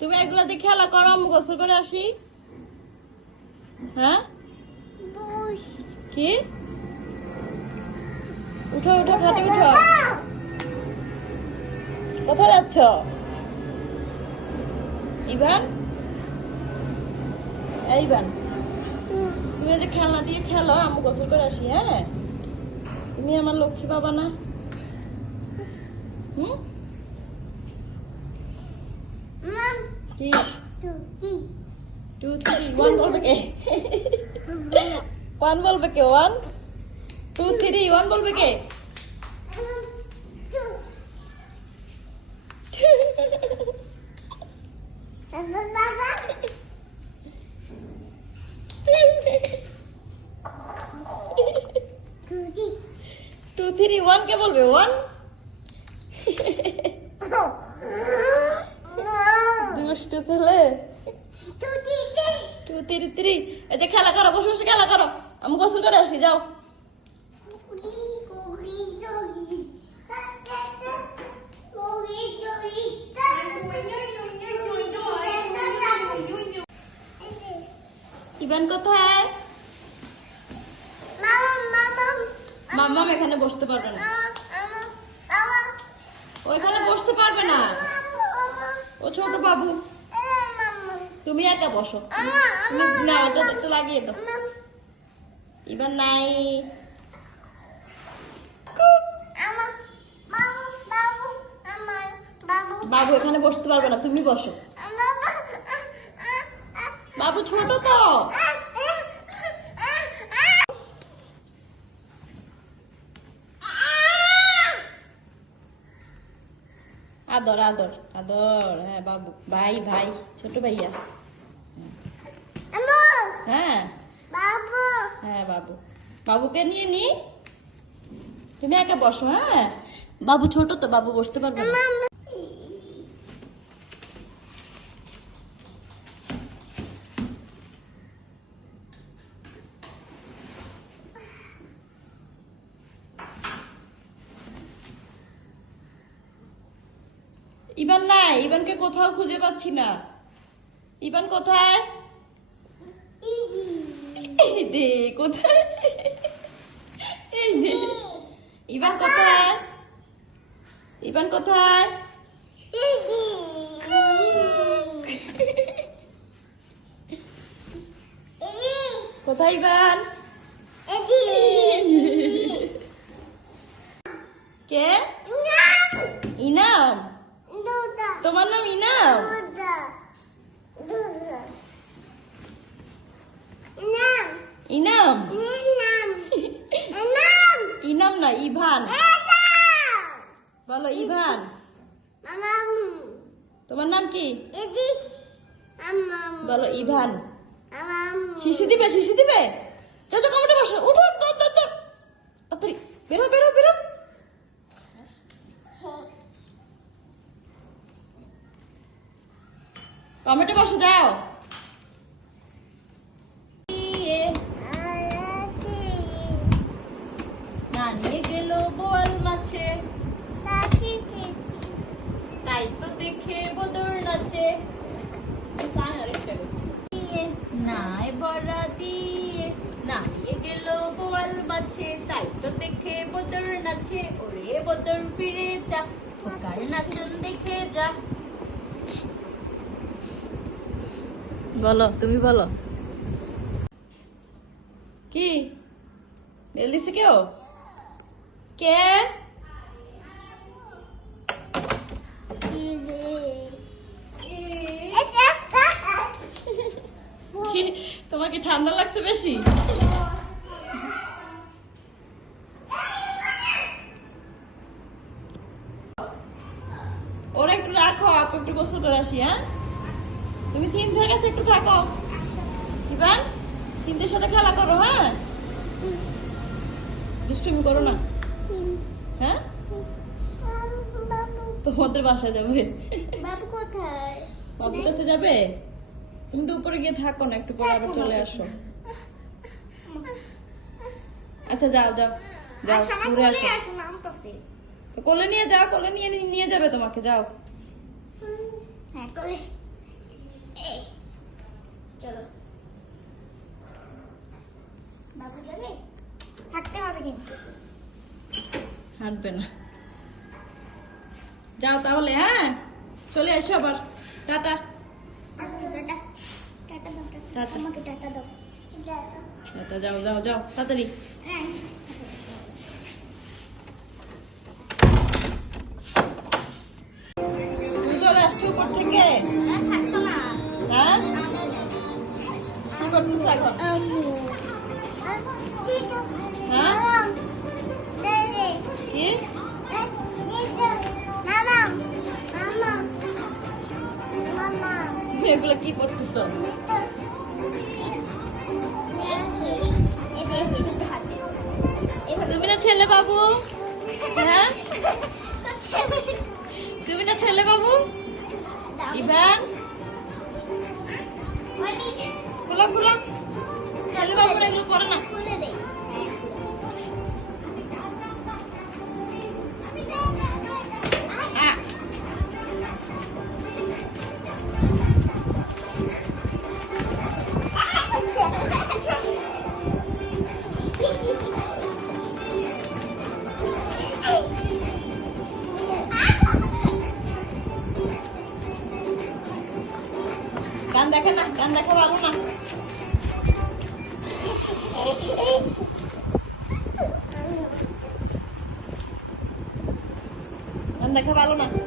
তুমি এগুলো দিয়ে খেলা করো, আমি গোসল করে আসি। হ্যাঁ? কি? উঠো উঠো, খাটে উঠো। কোথায় যাচ্ছ? ইভান? ইভান। তুমি যে খেলনা দিয়ে খেলো, আমি গোসল করে আসি হ্যাঁ? তুমি আমার লক্ষ্মী বাবা না। হুম? Three. Two, three. Two, three. One ball back. Eh. one ball back. Eh, one. Two, three. One ball back. Eh. Two, three, one, ke bolbe one. দুষ্ট ছেলে? টু থ্রি থ্রি এই যে খেলা করো বসে বসে খেলা করো। আমি গোসল করে আসি যাও। ইভান কোথায়? মাম্মাম এখানে বসতে পারবে না। ওইখানে বসতে পারবে না। ও ছোট বাবু। তুমি একা বসো। তুমি না ওটা একটু লাগিয়ে দাও। এবার নাই। বাবু এখানে বসতে পারবে না, তুমি বসো। বাবু ছোট তো। আদর আদর আদর হ্যাঁ বাবু ভাই ভাই ছোট ভাইয়া। হ্যাঁ। হ্যাঁ বাবু। বাবুকে নিয়ে নি? তুমি একা বসো হ্যাঁ? বাবু ছোট তো বাবু বসতে পারবে না। ইবান নাই ইবানকে কোথাও খুঁজে পাচ্ছি না। ইবান কোথায়? দে, কোথায়? এই দে। ইবান কোথায়? ইবান কোথায়? কোথায় ইবান কে? ইনাম। তোমার নাম ইনাম? ইনাম। ইনাম? না ইভান। বলো ইভান। তোমার নাম কি? বলো ইভান। শিশু দিবে শিশু দিবে? যাও কমেন্টে বসো। উঠো বেরো বেরো বেরো। কমেন্টে বসো, যাও। নানিয়ে বোয়াল মাছে। তাই তো দেখে নাচে। তাই তো দেখে বদর নাচে। ওরে বদর ফিরে যা। ঠোকার নাচন দেখে যা। বলো, তুমি বলো। কি? বেল দিছে কেউ? কে? কি? তোমার ঠান্ডা লাগছে বেশি? ওরা একটু রাখো, আপু, একটু গোসল করে আসি হ্যাঁ? তুমি সিনথের কাছে একটু থাকো। ইবান সিন্ধের সাথে খেলা করো হ্যাঁ? দুষ্টুমি করো না। হ্যাঁ? তোমাদের বাসায় যাবে। বাবু কোথায়? বাবুর কাছে যাবে? তুমি তো উপরে গিয়ে থাকো না একটু পরে আবার চলে আসো। আচ্ছা যাও যাও। যাও ঘুরে কোলে আসো। কোলে নিয়ে যাও কোলে নিয়ে নিয়ে যাবে তোমাকে যাও। হ্যাঁ, কোলে। এই, চলো বাবু যাবে হাঁটতে হবে কিন্তু হাঁটবে না। যাও তাহলে হ্যাঁ? চলে এসো আবার। টাটা। যাও। যাও যাও তাড়াতাড়ি। হ্যাঁ। চলে আসছো উপর থেকে? হ্যাঁ? কি করতেছো এখন? হ্যাঁ? কি? এগুলো কি করতেছো? তুমি না ছেলে বাবু? হ্যাঁ? তুমি না ছেলে বাবু? ইভান? ছেলে বাবু এগুলো পড়ে না। গান দেখা না ভালো না।